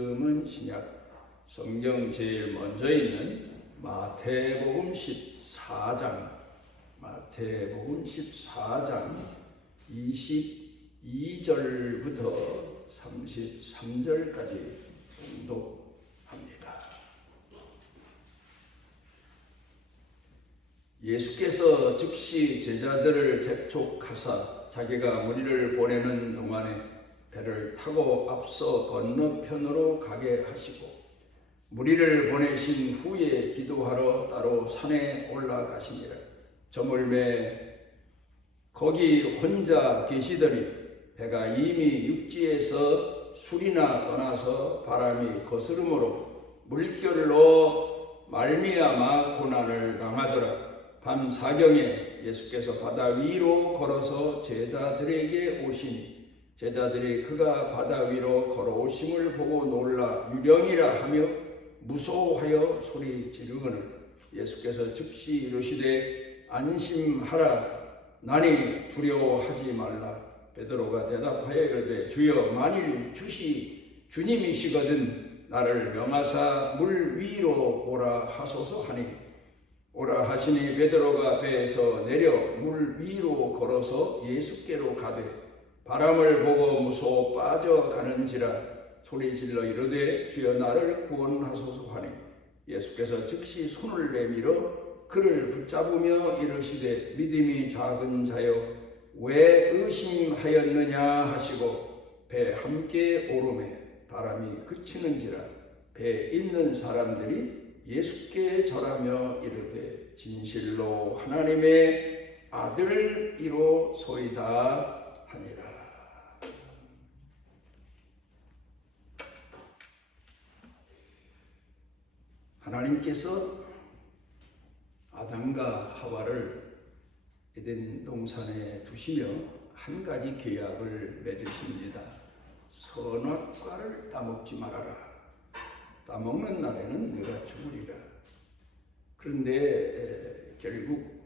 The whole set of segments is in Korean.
말씀은 신약 성경 제일 먼저 있는 마태복음 14장 22절부터 33절까지 봉독합니다. 예수께서 즉시 제자들을 재촉하사 자기가 무리를 보내는 동안에 배를 타고 앞서 건너편으로 가게 하시고 무리를 보내신 후에 기도하러 따로 산에 올라가시니라. 저물매 거기 혼자 계시더니 배가 이미 육지에서 술이나 떠나서 바람이 거스름으로 물결로 말미암아 고난을 당하더라. 밤 사경에 예수께서 바다 위로 걸어서 제자들에게 오시니 제자들이 그가 바다 위로 걸어오심을 보고 놀라 유령이라 하며 무서워하여 소리 지르거늘 예수께서 즉시 이르시되 안심하라 나니 두려워하지 말라. 베드로가 대답하여 이르되 주여 만일 주님이시거든 나를 명하사 물 위로 오라 하소서 하니 오라 하시니 베드로가 배에서 내려 물 위로 걸어서 예수께로 가되 바람을 보고 무서워 빠져가는지라 소리질러 이르되 주여 나를 구원하소서 하니 예수께서 즉시 손을 내밀어 그를 붙잡으며 이르시되 믿음이 작은 자여 왜 의심하였느냐 하시고 배 함께 오르매 바람이 그치는지라 배에 있는 사람들이 예수께 절하며 이르되 진실로 하나님의 아들이로소이다 하니라. 하나님께서 아담과 하와를 에덴 동산에 두시며 한 가지 계약을 맺으십니다. 선악과를 따먹지 말아라. 따먹는 날에는 내가 죽으리라. 그런데 결국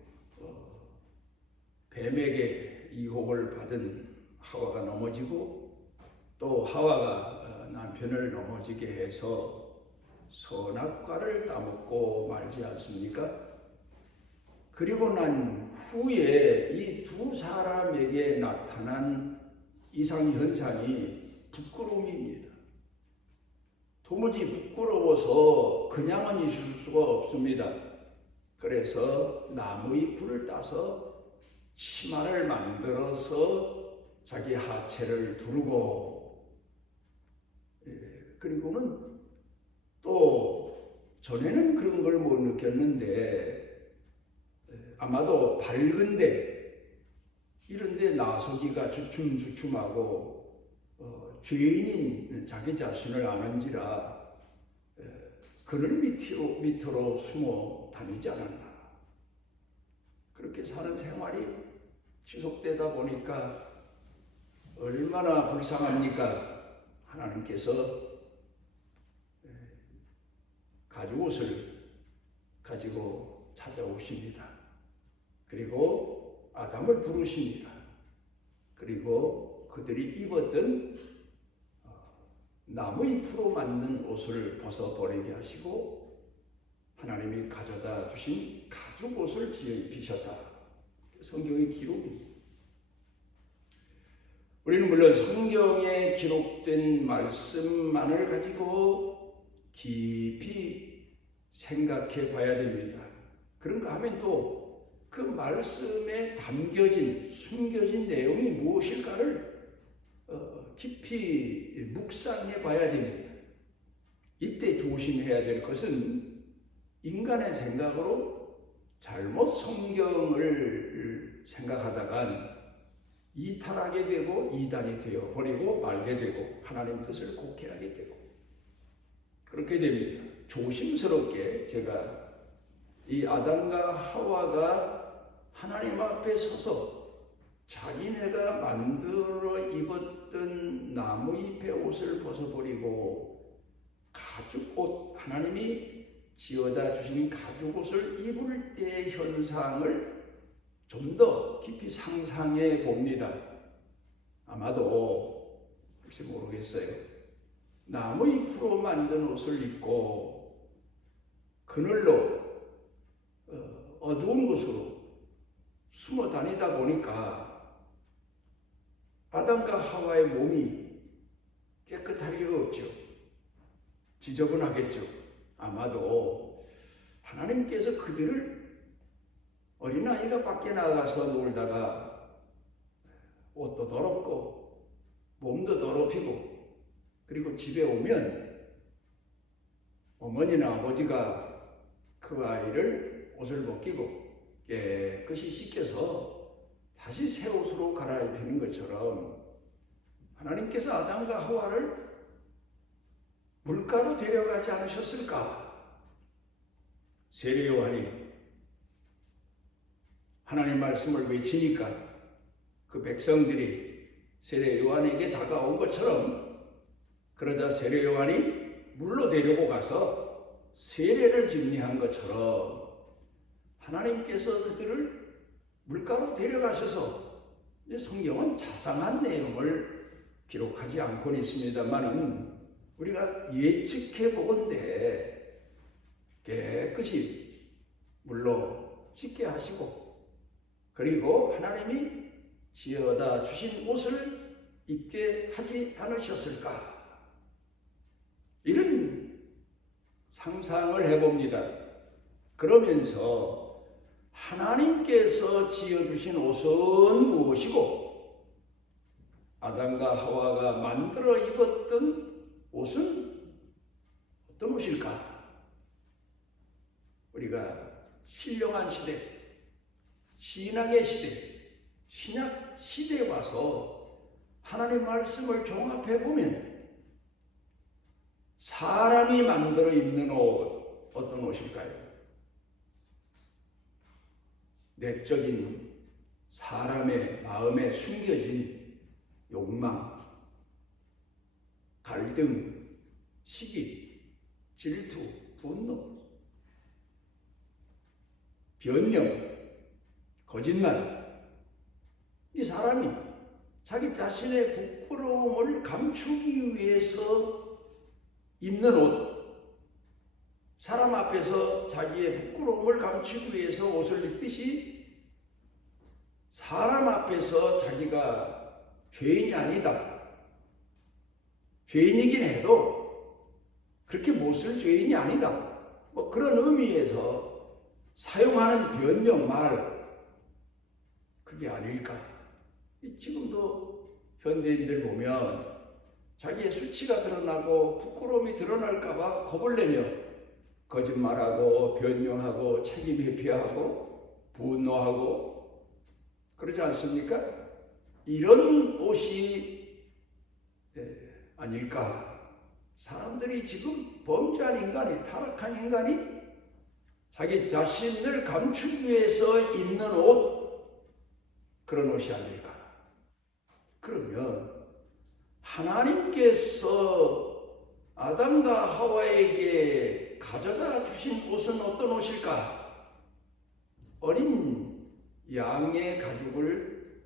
뱀에게 유혹을 받은 하와가 넘어지고 또 하와가 남편을 넘어지게 해서 선악과를 따먹고 말지 않습니까? 그리고 난 후에 이 두 사람에게 나타난 이상현상이 부끄러움입니다. 도무지 부끄러워서 그냥은 있을 수가 없습니다. 그래서 나무의 불을 따서 치마를 만들어서 자기 하체를 두르고 그리고는 또 전에는 그런 걸 못 느꼈는데 아마도 밝은데 이런데 나서기가 주춤주춤하고 죄인인 자기 자신을 아는지라 그늘 밑으로 숨어 다니지 않았나. 그렇게 사는 생활이 지속되다 보니까 얼마나 불쌍합니까? 하나님께서 가죽옷을 가지고 찾아오십니다. 그리고 아담을 부르십니다. 그리고 그들이 입었던 나무의 풀로 만든 옷을 벗어버리게 하시고 하나님이 가져다 주신 가죽옷을 지어 입히셨다. 성경의 기록입니다. 우리는 물론 성경에 기록된 말씀만을 가지고 깊이 생각해 봐야 됩니다. 그런가 하면 또 그 말씀에 담겨진, 숨겨진 내용이 무엇일까를 깊이 묵상해 봐야 됩니다. 이때 조심해야 될 것은 인간의 생각으로 잘못 성경을 생각하다간 이탈하게 되고 이단이 되어 버리고 말게 되고 하나님 뜻을 곡해하게 되고 그렇게 됩니다. 조심스럽게 제가 이 아담과 하와가 하나님 앞에 서서 자기네가 만들어 입었던 나무잎의 옷을 벗어버리고 가죽옷, 하나님이 지어다 주신 가죽옷을 입을 때의 현상을 좀 더 깊이 상상해 봅니다. 아마도 혹시 모르겠어요. 나무 잎으로 만든 옷을 입고 그늘로 어두운 곳으로 숨어 다니다 보니까 아담과 하와의 몸이 깨끗할 리가 없죠. 지저분하겠죠. 아마도 하나님께서 그들을 어린아이가 밖에 나가서 놀다가 옷도 더럽고 몸도 더럽히고 그리고 집에 오면 어머니나 아버지가 그 아이를 옷을 벗기고 깨끗이 씻겨서 다시 새 옷으로 갈아입히는 것처럼 하나님께서 아담과 하와를 물가로 데려가지 않으셨을까? 세례 요한이 하나님 말씀을 외치니까 그 백성들이 세례 요한에게 다가온 것처럼 그러자 세례 요한이 물로 데리고 가서 세례를 진리한 것처럼 하나님께서 그들을 물가로 데려가셔서 성경은 자상한 내용을 기록하지 않고는 있습니다만은 우리가 예측해 보건대 깨끗이 물로 씻게 하시고 그리고 하나님이 지어다 주신 옷을 입게 하지 않으셨을까? 이런 상상을 해봅니다. 그러면서 하나님께서 지어주신 옷은 무엇이고 아담과 하와가 만들어 입었던 옷은 어떤 옷일까? 우리가 신령한 시대, 신앙의 시대, 신약 시대에 와서 하나님 말씀을 종합해 보면 사람이 만들어 입는 옷 어떤 옷일까요? 내적인 사람의 마음에 숨겨진 욕망, 갈등, 시기, 질투, 분노, 변명, 거짓말. 이 사람이 자기 자신의 부끄러움을 감추기 위해서 입는 옷, 사람 앞에서 자기의 부끄러움을 감추기 위해서 옷을 입듯이 사람 앞에서 자기가 죄인이 아니다. 죄인이긴 해도 그렇게 못쓸 죄인이 아니다. 뭐 그런 의미에서 사용하는 변명말 그게 아닐까. 지금도 현대인들 보면 자기의 수치가 드러나고 부끄러움이 드러날까 봐 겁을 내며 거짓말하고 변명하고 책임 회피하고 분노하고 그러지 않습니까? 이런 옷이 아닐까? 사람들이 지금 범죄한 인간이, 타락한 인간이 자기 자신을 감추기 위해서 입는 옷, 그런 옷이 아닐까? 그러면 하나님께서 아담과 하와에게 가져다 주신 옷은 어떤 옷일까? 어린 양의 가죽을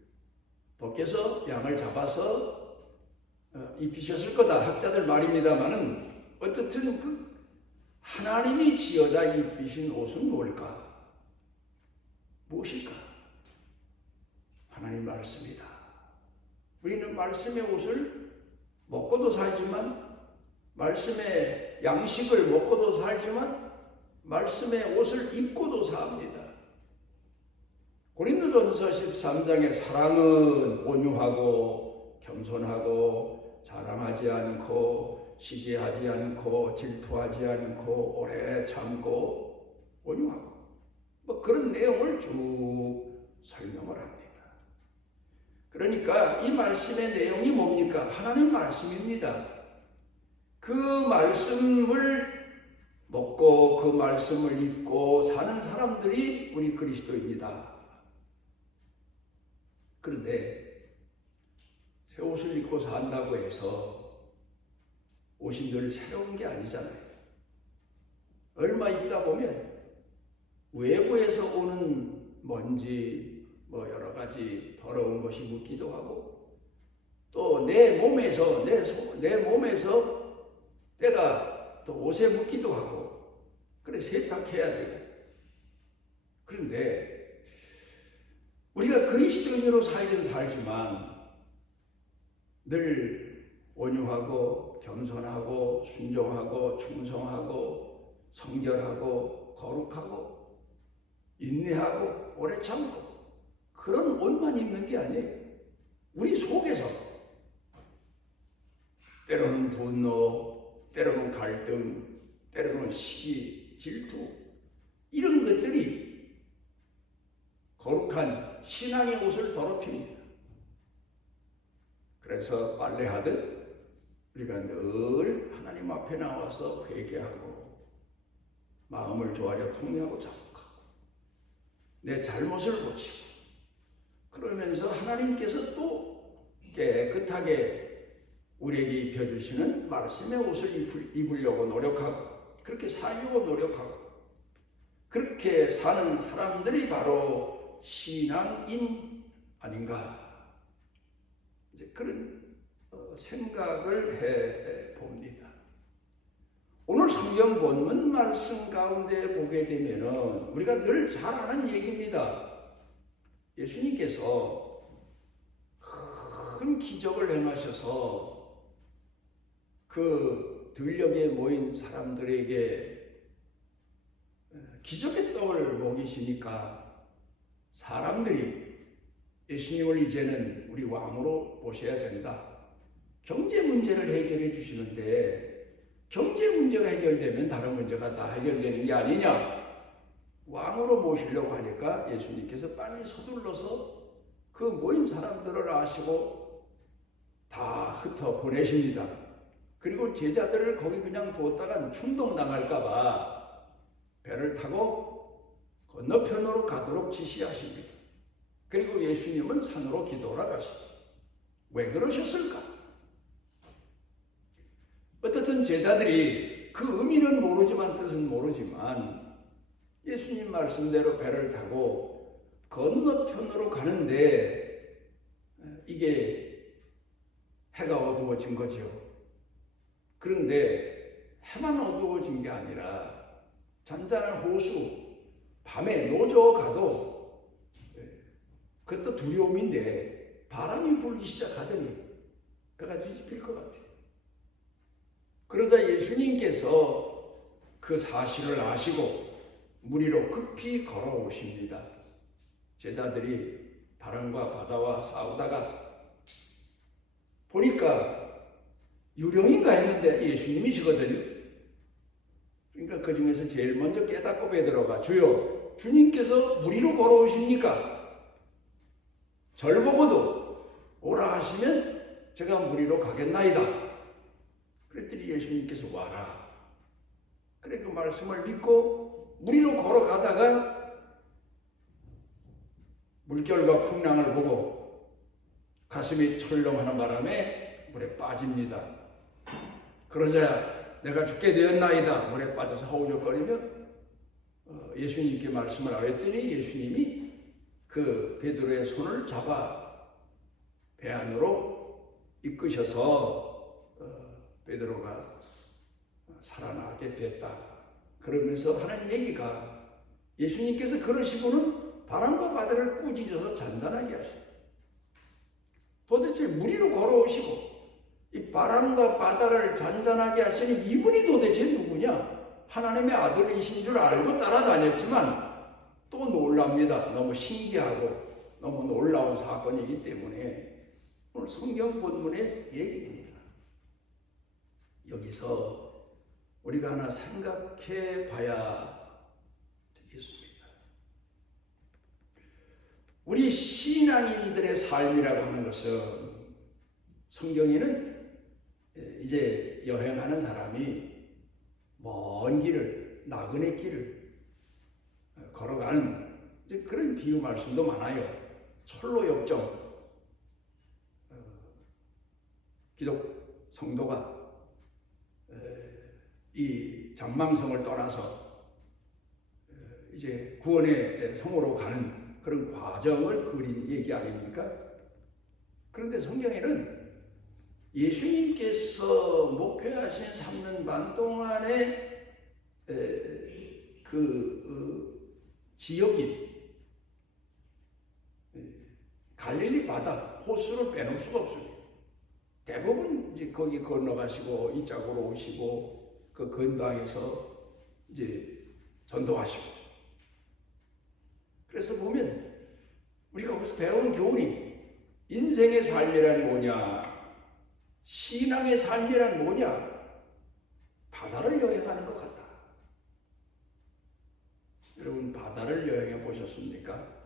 벗겨서 양을 잡아서 입히셨을 거다. 학자들 말입니다만은 어떻든 그 하나님이 지어다 입히신 옷은 뭘까? 무엇일까? 하나님 말씀이다. 우리는 말씀의 옷을 먹고도 살지만 말씀의 양식을 먹고도 살지만 말씀의 옷을 입고도 삽니다. 고린도전서 13장에 사랑은 온유하고 겸손하고 자랑하지 않고 시기하지 않고 질투하지 않고 오래 참고 온유하고 뭐 그런 내용을 쭉 설명을 합니다. 그러니까 이 말씀의 내용이 뭡니까? 하나님 말씀입니다. 그 말씀을 먹고 그 말씀을 입고 사는 사람들이 우리 그리스도입니다. 그런데 새 옷을 입고 산다고 해서 옷이 늘 새로운 게 아니잖아요. 얼마 입다 보면 외부에서 오는 먼지 뭐 여러 가지 더러운 것이 묻기도 하고 또 내 몸에서 때가 또 옷에 묻기도 하고, 그래 세탁해야 되고. 그런데 우리가 그리스도인으로 살긴 살지만 늘 온유하고 겸손하고 순종하고 충성하고 성결하고 거룩하고 인내하고 오래 참고 그런 옷만 입는 게 아니에요. 우리 속에서 때로는 분노, 때로는 갈등, 때로는 시기, 질투 이런 것들이 거룩한 신앙의 옷을 더럽힙니다. 그래서 빨래하듯 우리가 늘 하나님 앞에 나와서 회개하고 마음을 조아려 통회하고 자복하고 내 잘못을 고치고 그러면서 하나님께서 또 깨끗하게 우리에게 입혀주시는 말씀의 옷을 입으려고 노력하고 그렇게 살려고 노력하고 그렇게 사는 사람들이 바로 신앙인 아닌가, 이제 그런 생각을 해 봅니다. 오늘 성경 본문 말씀 가운데 보게 되면은 우리가 늘 잘 아는 얘기입니다. 예수님께서 큰 기적을 행하셔서 그 들녘에 모인 사람들에게 기적의 떡을 먹이시니까 사람들이 예수님을 이제는 우리 왕으로 모셔야 된다. 경제 문제를 해결해 주시는데 경제 문제가 해결되면 다른 문제가 다 해결되는 게 아니냐. 왕으로 모시려고 하니까 예수님께서 빨리 서둘러서 그 모인 사람들을 아시고 다 흩어 보내십니다. 그리고 제자들을 거기 그냥 두었다가 충동당할까봐 배를 타고 건너편으로 가도록 지시하십니다. 그리고 예수님은 산으로 기도하러 가십니다. 왜 그러셨을까? 어떻든 제자들이 그 의미는 모르지만 뜻은 모르지만 예수님 말씀대로 배를 타고 건너편으로 가는데 이게 해가 어두워진 거죠. 그런데 해만 어두워진 게 아니라 잔잔한 호수, 밤에 노조 가도 그것도 두려움인데 바람이 불기 시작하더니 배가 뒤집힐 것 같아요. 그러자 예수님께서 그 사실을 아시고 물 위로 급히 걸어오십니다. 제자들이 바람과 바다와 싸우다가 보니까 유령인가 했는데 예수님이시거든요. 그러니까 그 중에서 제일 먼저 깨닫고 베드로가 주여 주님께서 물 위로 걸어오십니까? 절 보고도 오라 하시면 제가 물 위로 가겠나이다. 그랬더니 예수님께서 와라. 그래 그 말씀을 믿고 물 위로 걸어가다가 물결과 풍랑을 보고 가슴이 철렁하는 바람에 물에 빠집니다. 그러자 내가 죽게 되었나이다. 물에 빠져서 허우적거리며 예수님께 말씀을 하랬더니 예수님이 그 베드로의 손을 잡아 배 안으로 이끄셔서 베드로가 살아나게 됐다. 그러면서 하는 얘기가 예수님께서 그러시고는 바람과 바다를 꾸짖어서 잔잔하게 하시고 도대체 물 위로 걸어오시고 이 바람과 바다를 잔잔하게 하시는 이분이 도대체 누구냐? 하나님의 아들이신 줄 알고 따라다녔지만 또 놀랍니다. 너무 신기하고 너무 놀라운 사건이기 때문에 오늘 성경 본문의 얘기입니다. 여기서 우리가 하나 생각해 봐야 되겠습니다. 우리 신앙인들의 삶이라고 하는 것은 성경에는 이제 여행하는 사람이 먼 길을, 나그네 길을 걸어가는 그런 비유 말씀도 많아요. 철로 역정, 기독 성도가 이 장망성을 떠나서 이제 구원의 성으로 가는 그런 과정을 그린 얘기 아닙니까? 그런데 성경에는 예수님께서 목회하신 3년 반 동안의 지역이 갈릴리 바다 호수를 빼놓을 수가 없습니다. 대부분 이제 거기 건너가시고 이 짝으로 오시고 그 근방에서 이제 전도하시고. 그래서 보면 우리가 거기서 배우는 교훈이 인생의 삶이란 뭐냐, 신앙의 삶이란 뭐냐, 바다를 여행하는 것 같다. 여러분 바다를 여행해 보셨습니까?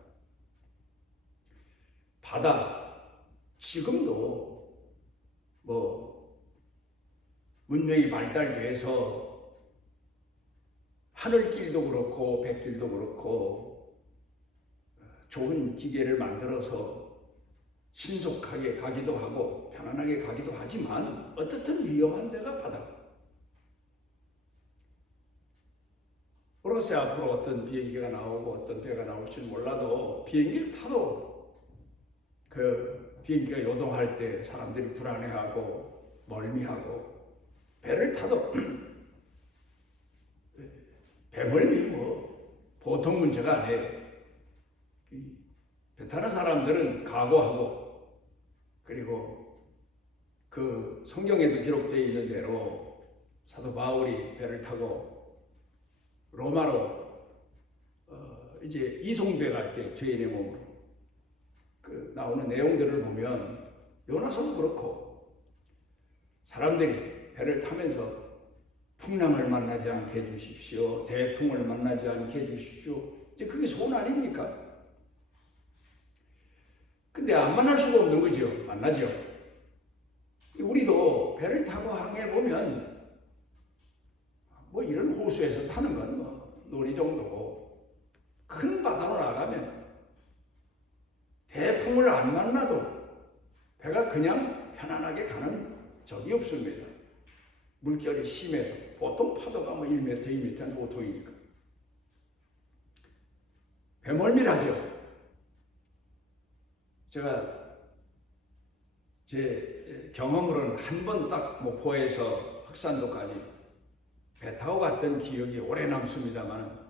바다 지금도 문명이 발달돼서 하늘길도 그렇고 백길도 그렇고 좋은 기계를 만들어서 신속하게 가기도 하고 편안하게 가기도 하지만 어떻든 위험한 데가 바다. 모르겠어요. 앞으로 어떤 비행기가 나오고 어떤 배가 나올지는 몰라도 비행기를 타도 그 비행기가 요동할 때 사람들이 불안해하고 멀미하고, 배를 타도 배멀미 보통 문제가 아니에요. 배 타는 사람들은 각오하고, 그리고 그 성경에도 기록되어 있는 대로 사도 바울이 배를 타고 로마로 이제 이송돼 갈 때 죄인의 몸으로 나오는 내용들을 보면 요나서도 그렇고 사람들이 배를 타면서 풍랑을 만나지 않게 해주십시오, 대풍을 만나지 않게 해주십시오, 이제 그게 소원 아닙니까? 근데 안 만날 수가 없는 거죠. 만나죠. 우리도 배를 타고 항해 보면 이런 호수에서 타는 건 놀이 정도고, 큰 바다로 나가면 대풍을 안 만나도 배가 그냥 편안하게 가는 적이 없습니다. 물결이 심해서 보통 파도가 1m, 2m는 보통이니까. 배멀미라죠. 제가 제 경험으로는 한 번 딱 목포에서 흑산도까지 배 타고 갔던 기억이 오래 남습니다만,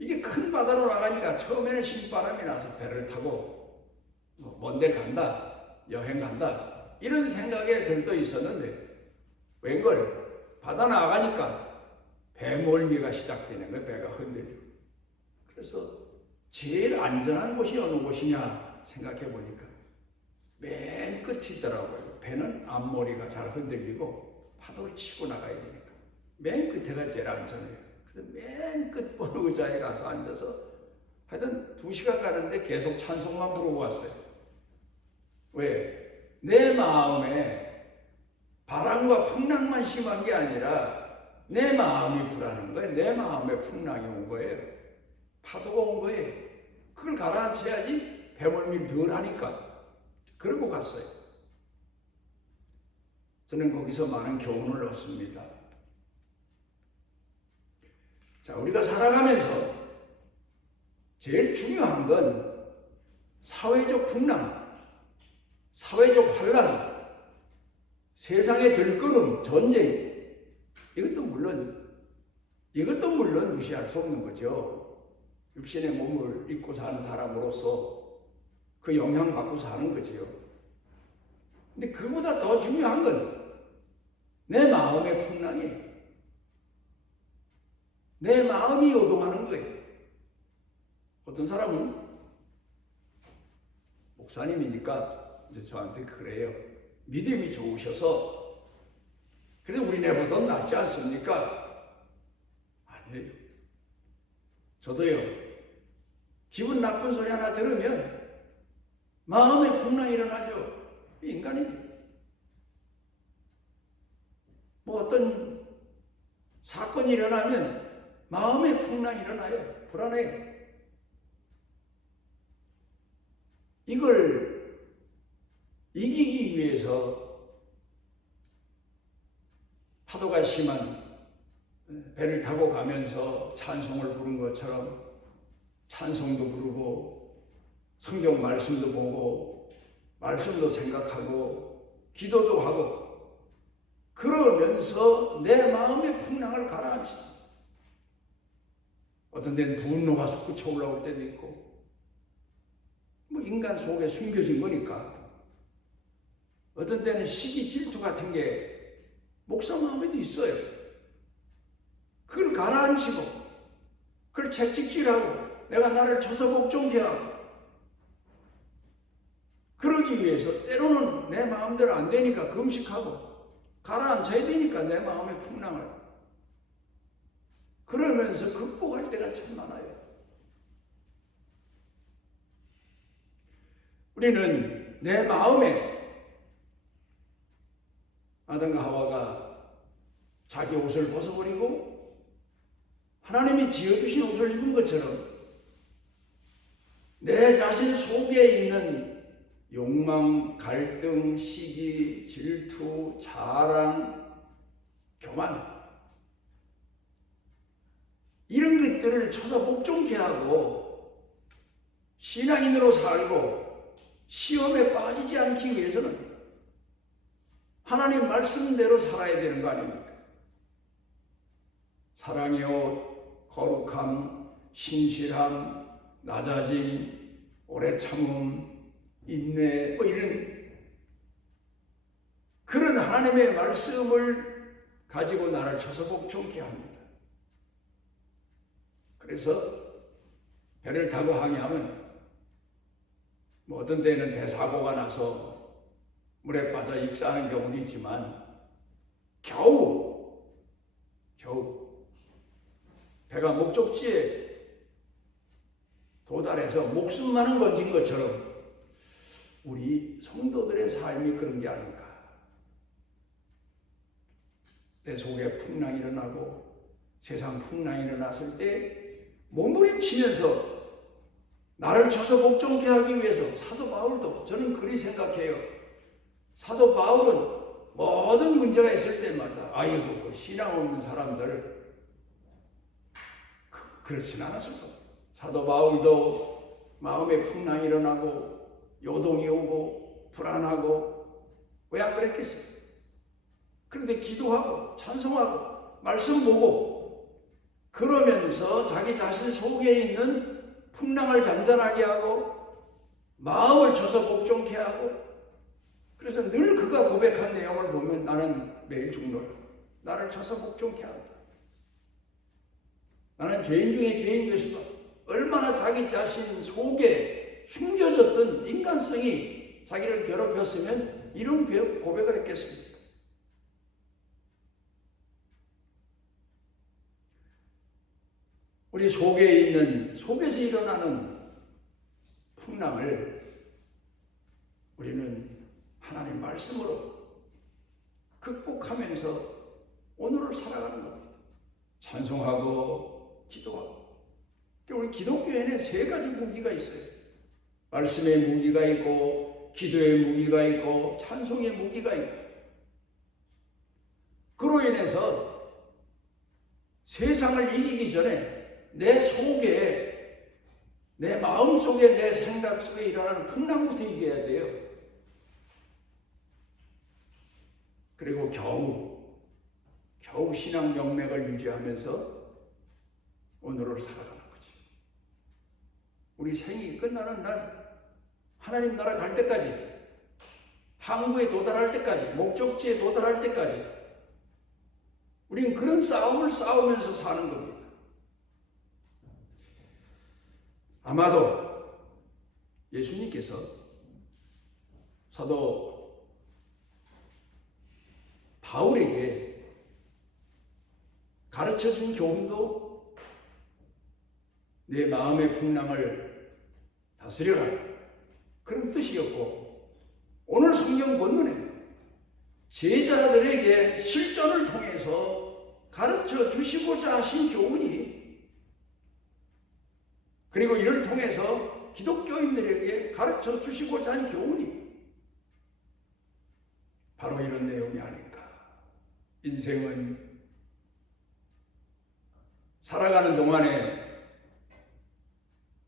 이게 큰 바다로 나가니까 처음에는 신바람이 나서 배를 타고 먼 데 간다, 여행 간다, 이런 생각에 들떠 있었는데 웬걸 바다 나가니까 배멀미가 시작되는 거예요. 배가 흔들리고. 그래서 제일 안전한 곳이 어느 곳이냐 생각해 보니까 맨 끝이더라고요. 배는 앞머리가 잘 흔들리고 파도를 치고 나가야 되니까 맨 끝에가 제일 안전해요. 그래서 맨 끝 보는 의자에 가서 앉아서 하여튼 2시간 가는데 계속 찬송만 부르고 왔어요. 왜? 내 마음에 바람과 풍랑만 심한 게 아니라 내 마음이 불안한 거예요. 내 마음에 풍랑이 온 거예요. 파도가 온 거예요. 그걸 가라앉혀야지 배멀미 덜 하니까. 그러고 갔어요. 저는 거기서 많은 교훈을 얻습니다. 자, 우리가 살아가면서 제일 중요한 건 사회적 풍랑, 사회적 환란, 세상의 들끓음, 전쟁, 이것도 물론 무시할 수 없는 거죠. 육신의 몸을 입고 사는 사람으로서 그 영향받고 사는 거지요. 근데 그보다 더 중요한 건 내 마음의 풍랑이에요. 내 마음이 요동하는 거예요. 어떤 사람은 목사님이니까 이제 저한테 그래요. 믿음이 좋으셔서 그래도 우리네보다 낫지 않습니까? 아니에요. 저도요. 기분 나쁜 소리 하나 들으면 마음의 풍랑이 일어나죠. 인간인데. 어떤 사건이 일어나면 마음의 풍랑이 일어나요. 불안해요. 이걸 이기기 위해서 파도가 심한 배를 타고 가면서 찬송을 부른 것처럼 찬송도 부르고 성경 말씀도 보고 말씀도 생각하고 기도도 하고 그러면서 내 마음의 풍랑을 가라앉힙니다. 어떤 데는 분노가 솟구쳐 올라올 때도 있고 뭐 인간 속에 숨겨진 거니까 어떤 때는 시기 질투 같은 게 목사 마음에도 있어요. 그걸 가라앉히고 그걸 채찍질하고 내가 나를 쳐서 복종케 하고 그러기 위해서 때로는 내 마음대로 안 되니까 금식하고 가라앉혀야 되니까 내 마음의 풍랑을 그러면서 극복할 때가 참 많아요. 우리는 내 마음에 아담과 하와가 자기 옷을 벗어버리고 하나님이 지어주신 옷을 입은 것처럼 내 자신 속에 있는 욕망, 갈등, 시기, 질투, 자랑, 교만 이런 것들을 쳐서 복종케 하고 신앙인으로 살고 시험에 빠지지 않기 위해서는 하나님 말씀대로 살아야 되는 거 아닙니까? 사랑의 옷, 거룩함, 신실함, 낮아짐, 오래 참음, 인내 뭐 이런 그런 하나님의 말씀을 가지고 나를 쳐서 복종케 합니다. 그래서 배를 타고 항해하면 뭐 어떤 때는 배 사고가 나서 물에 빠져 익사하는 경우도 있지만 겨우 배가 목적지에 도달해서 목숨만은 건진 것처럼 우리 성도들의 삶이 그런 게 아닌가. 내 속에 풍랑이 일어나고 세상 풍랑이 일어났을 때 몸부림치면서 나를 쳐서 복종케 하기 위해서 사도 바울도 저는 그리 생각해요. 사도 바울은 모든 문제가 있을 때마다 아이고 그 신앙 없는 사람들 그렇진 않았을 겁니다. 사도 바울도 마음에 풍랑이 일어나고 요동이 오고 불안하고 왜 안 그랬겠어요? 그런데 기도하고 찬송하고 말씀 보고 그러면서 자기 자신 속에 있는 풍랑을 잠잠하게 하고 마음을 쳐서 복종케 하고 그래서 늘 그가 고백한 내용을 보면 나는 매일 죽노라. 나를 쳐서 복종케 한다. 나는 죄인 중에 죄인이었으나 얼마나 자기 자신 속에 숨겨졌던 인간성이 자기를 괴롭혔으면 이런 고백을 했겠습니까? 우리 속에 있는, 속에서 일어나는 풍랑을 우리는 하나님 말씀으로 극복하면서 오늘을 살아가는 겁니다. 찬송하고 기도하고. 우리 기독교에는 세 가지 무기가 있어요. 말씀의 무기가 있고 기도의 무기가 있고 찬송의 무기가 있고 그로 인해서 세상을 이기기 전에 내 속에 내 마음속에 내 생각 속에 일어나는 풍랑부터 이겨야 돼요. 그리고 겨우 신앙 명맥을 유지하면서 오늘을 살아가는 거지. 우리 생이 끝나는 날 하나님 나라 갈 때까지 항구에 도달할 때까지 목적지에 도달할 때까지 우리는 그런 싸움을 싸우면서 사는 겁니다. 아마도 예수님께서 사도 바울에게 가르쳐준 교훈도 내 마음의 풍랑을 다스려라 그런 뜻이었고 오늘 성경 본문에 제자들에게 실전을 통해서 가르쳐 주시고자 하신 교훈이 그리고 이를 통해서 기독교인들에게 가르쳐 주시고자 한 교훈이 바로 이런 내용이 아닌가. 인생은 살아가는 동안에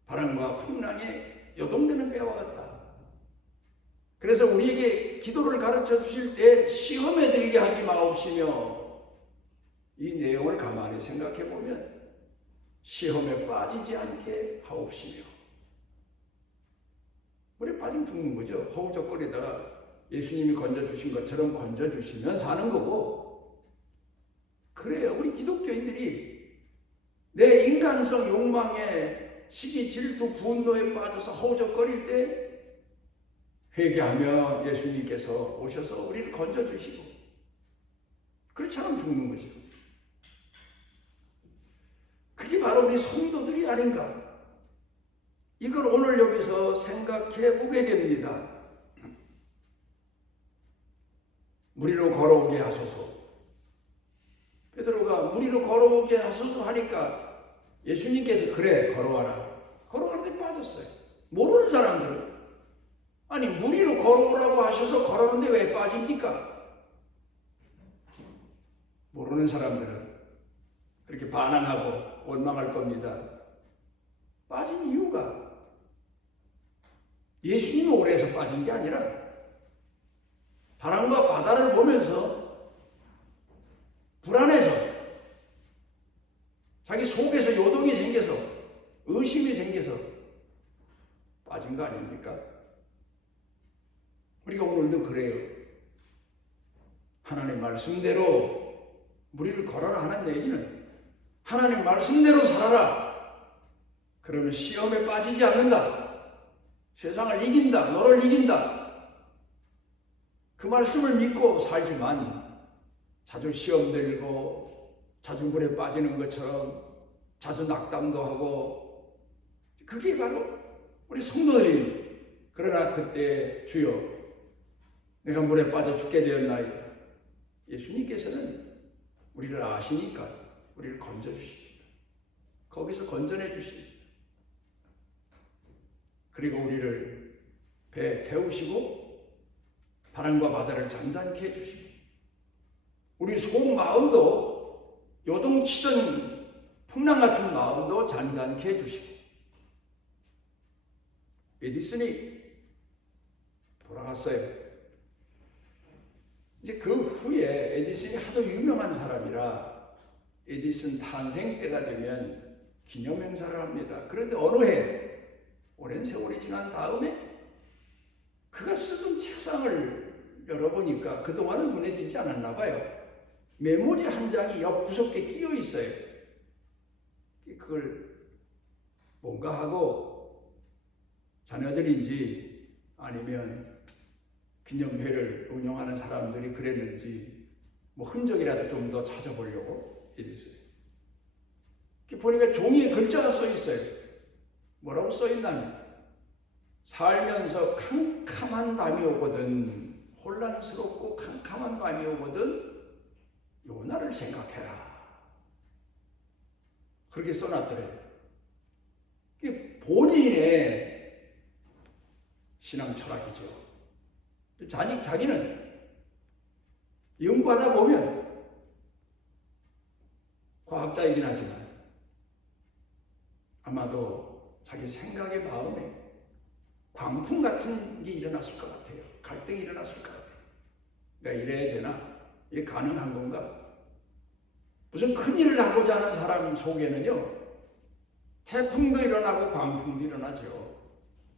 바람과 풍랑에 요동되는 배와 같다. 그래서 우리에게 기도를 가르쳐 주실 때 시험에 들게 하지 마옵시며, 이 내용을 가만히 생각해 보면 시험에 빠지지 않게 하옵시며, 물에 빠지면 죽는 거죠. 허우적거리다가 예수님이 건져주신 것처럼 건져주시면 사는 거고, 그래요. 우리 기독교인들이 내 인간성 욕망에 시기, 질투, 분노에 빠져서 허우적거릴 때 회개하며 예수님께서 오셔서 우리를 건져주시고, 그렇지 않으면 죽는 거죠. 그게 바로 우리 성도들이 아닌가. 이걸 오늘 여기서 생각해 보게 됩니다. 무리로 걸어오게 하소서. 베드로가 무리로 걸어오게 하소서 하니까 예수님께서 그래 걸어와라. 걸어가는데 빠졌어요. 모르는 사람들은 아니 무리로 걸어오라고 하셔서 걸어오는데 왜 빠집니까? 모르는 사람들은 그렇게 반항하고 원망할 겁니다. 빠진 이유가 예수님이 오래해서 빠진 게 아니라 바람과 바다를 보면서 불안해서 자기 속에서 요동이 생겨서 의심이 생겨서 빠진 거 아닙니까? 우리가 오늘도 그래요. 하나님 말씀대로 무리를 걸어라 하는 얘기는 하나님 말씀대로 살아라. 그러면 시험에 빠지지 않는다. 세상을 이긴다. 너를 이긴다. 그 말씀을 믿고 살지만 자주 시험 들고 자주 물에 빠지는 것처럼 자주 낙담도 하고, 그게 바로 우리 성도들입니다. 그러나 그때 주여 내가 물에 빠져 죽게 되었나이다. 예수님께서는 우리를 아시니까 우리를 건져주십니다. 거기서 건져내 주십니다. 그리고 우리를 배에 태우시고 바람과 바다를 잔잔케 해주시고 우리 속 마음도 요동치던 풍랑 같은 마음도 잔잔케 해주시고, 에디슨이 돌아갔어요. 이제 그 후에 에디슨이 하도 유명한 사람이라 에디슨 탄생 때가 되면 기념 행사를 합니다. 그런데 어느 해 오랜 세월이 지난 다음에 그가 쓰던 책상을 열어보니까 그동안은 눈에 띄지 않았나 봐요. 메모지 한 장이 옆 구석에 끼어 있어요. 그걸 뭔가 하고 자녀들인지 아니면 기념회를 운영하는 사람들이 그랬는지 뭐 흔적이라도 좀 더 찾아보려고 이랬어요. 보니까 종이에 글자가 써 있어요. 뭐라고 써 있냐면 살면서 캄캄한 밤이 오거든, 혼란스럽고 캄캄한 밤이 오거든 요나를 생각해라. 그렇게 써놨더래요. 이게 본인의 신앙 철학이죠. 자기는 연구하다 보면 과학자이긴 하지만 아마도 자기 생각의 마음에 광풍 같은 게 일어났을 것 같아요. 갈등이 일어났을 것 같아요. 내가 이래야 되나? 이게 가능한 건가? 무슨 큰일을 하고자 하는 사람 속에는요, 태풍도 일어나고 광풍도 일어나죠.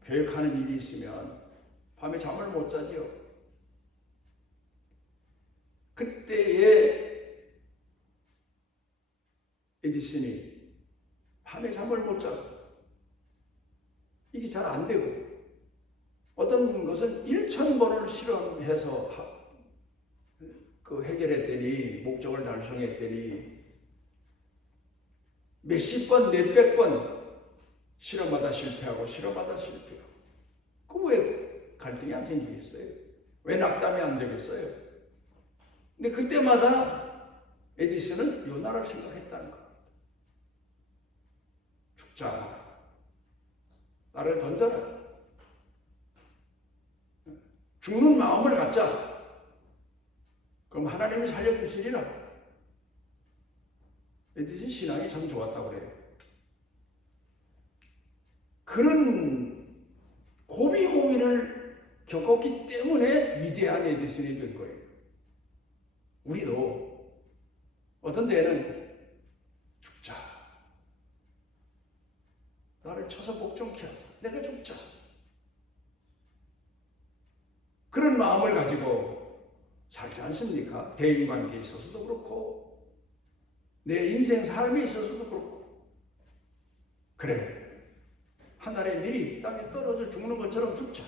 계획하는 일이 있으면 밤에 잠을 못 자지요. 그때에 에디슨이 밤에 잠을 못 자고 이게 잘 안 되고, 어떤 것은 1000번을 실험해서 해결했더니, 목적을 달성했더니 몇십 번, 몇백 번 실험하다 실패하고 실험하다 실패하고. 왜 갈등이 안 생기겠어요? 왜 낙담이 안 되겠어요? 근데 그때마다 에디슨은 요나를 생각했다는 겁니다. 죽자. 나를 던져라. 죽는 마음을 갖자. 그럼 하나님이 살려주시리라. 에디슨 신앙이 참 좋았다고 그래요. 그런 고비고비를 겪었기 때문에 위대한 에디슨이 된 거예요. 우리도 어떤 때는 죽자. 나를 쳐서 복종케 하자. 내가 죽자. 그런 마음을 가지고 살지 않습니까? 대인관계에 있어서도 그렇고 내 인생 삶에 있어서도 그렇고. 그래, 하늘의 밀이 땅에 떨어져 죽는 것처럼 죽자.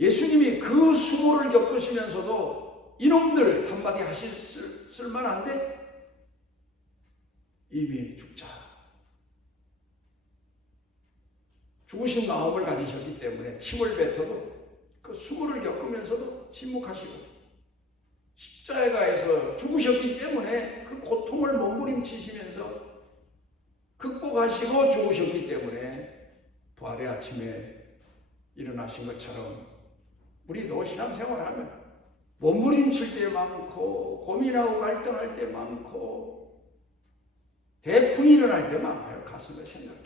예수님이 그 수모를 겪으시면서도 이놈들 한마디 하실 쓸만한데 이미 죽자. 죽으신 마음을 가지셨기 때문에 침을 뱉어도 그 수모를 겪으면서도 침묵하시고 십자가에서 죽으셨기 때문에 그 고통을 몸부림치시면서 극복하시고 죽으셨기 때문에 부활의 아침에 일어나신 것처럼 우리도 신앙생활하면 몸부림칠 때 많고 고민하고 갈등할 때 많고 대풍이 일어날 때 많아요. 가슴에 생각해.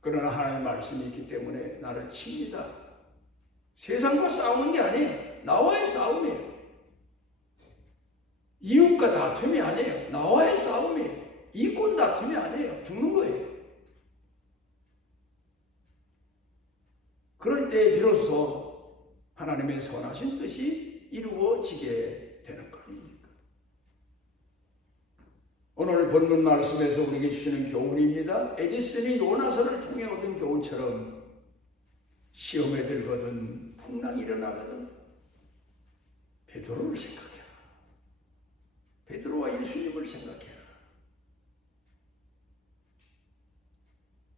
그러나 하나님의 말씀이 있기 때문에 나를 칩니다. 세상과 싸우는 게 아니에요. 나와의 싸움이에요. 이웃과 다툼이 아니에요. 나와의 싸움이에요. 이권 다툼이 아니에요. 죽는 거예요. 그럴 때 비로소 하나님의 선하신 뜻이 이루어지게 되는 거 아닙니까? 오늘 본문 말씀에서 우리에게 주시는 교훈입니다. 에디슨이 요나서를 통해 얻은 교훈처럼 시험에 들거든 풍랑이 일어나거든 베드로를 생각해라. 베드로와 예수님을 생각해라.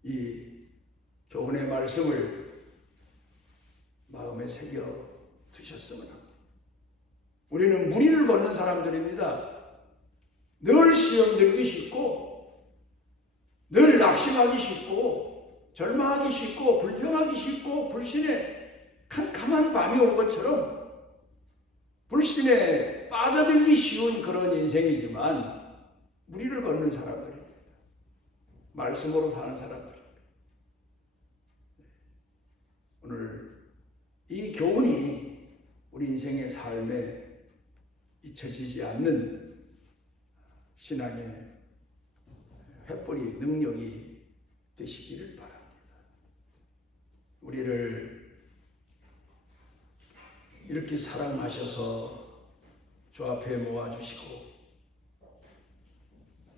이 교훈의 말씀을 마음에 새겨 두셨으면 합니다. 우리는 무리를 걷는 사람들입니다. 늘 시험 들기 쉽고 늘 낙심하기 쉽고 절망하기 쉽고 불평하기 쉽고 불신에 캄캄한 밤이 온 것처럼 불신에 빠져들기 쉬운 그런 인생이지만 무리를 걷는 사람들입니다. 말씀으로 사는 사람들. 오늘 이 교훈이 우리 인생의 삶에 잊혀지지 않는 신앙의 횃불이 능력이 되시기를 바랍니다. 우리를 이렇게 사랑하셔서 주 앞에 모아주시고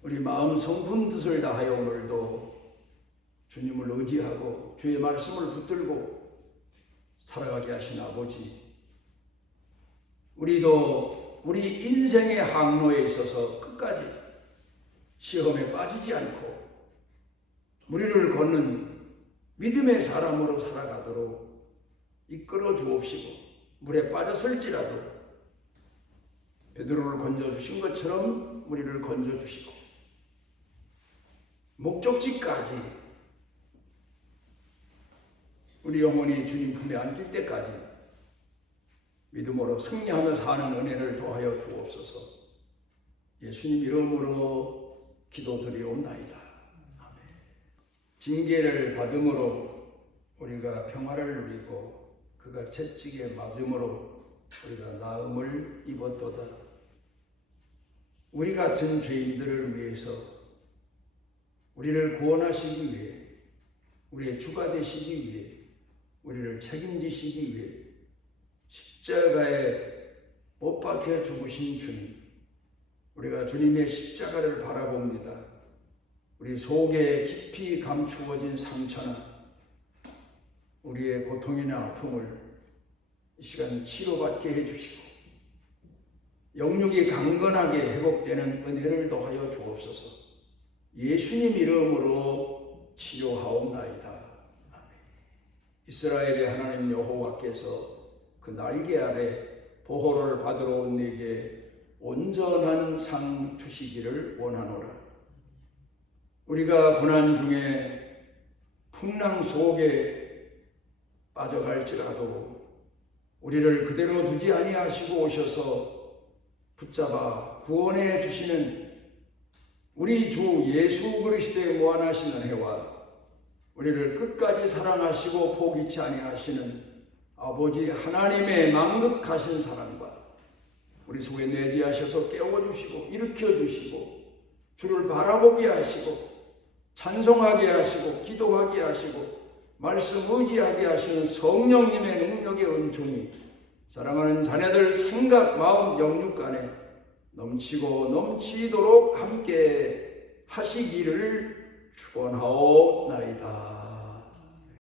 우리 마음 성품 뜻을 다하여 오늘도 주님을 의지하고 주의 말씀을 붙들고 살아가게 하신 아버지, 우리도 우리 인생의 항로에 있어서 끝까지 시험에 빠지지 않고 무리를 걷는 믿음의 사람으로 살아가도록 이끌어 주옵시고 물에 빠졌을지라도 베드로를 건져주신 것처럼 우리를 건져주시고 목적지까지 우리 영혼이 주님 품에 안길 때까지 믿음으로 승리하며 사는 은혜를 더하여 주옵소서. 예수님 이름으로 기도드리옵나이다. 아멘. 징계를 받음으로 우리가 평화를 누리고 그가 채찍에 맞음으로 우리가 나음을 입었도다. 우리 같은 죄인들을 위해서 우리를 구원하시기 위해 우리의 주가 되시기 위해 우리를 책임지시기 위해 십자가에 못 박혀 죽으신 주님, 우리가 주님의 십자가를 바라봅니다. 우리 속에 깊이 감추어진 상처나 우리의 고통이나 아픔을 이 시간 치료받게 해주시고 영육이 강건하게 회복되는 은혜를 더하여 주옵소서. 예수님 이름으로 치료하옵나이다. 이스라엘의 하나님 여호와께서 그 날개 아래 보호를 받으러 온 네게 온전한 상 주시기를 원하노라. 우리가 고난 중에 풍랑 속에 빠져갈지라도 우리를 그대로 두지 아니하시고 오셔서 붙잡아 구원해 주시는 우리 주 예수 그리스도의 무한하신 은혜와 우리를 끝까지 사랑하시고 포기치 아니하시는 아버지 하나님의 만극하신 사랑과 우리 속에 내재하셔서 깨워주시고 일으켜주시고 주를 바라보게 하시고 찬송하게 하시고 기도하게 하시고 말씀 의지하게 하시는 성령님의 능력의 은총이 사랑하는 자녀들 생각, 마음, 영육 간에 넘치고 넘치도록 함께 하시기를 축원하옵나이다.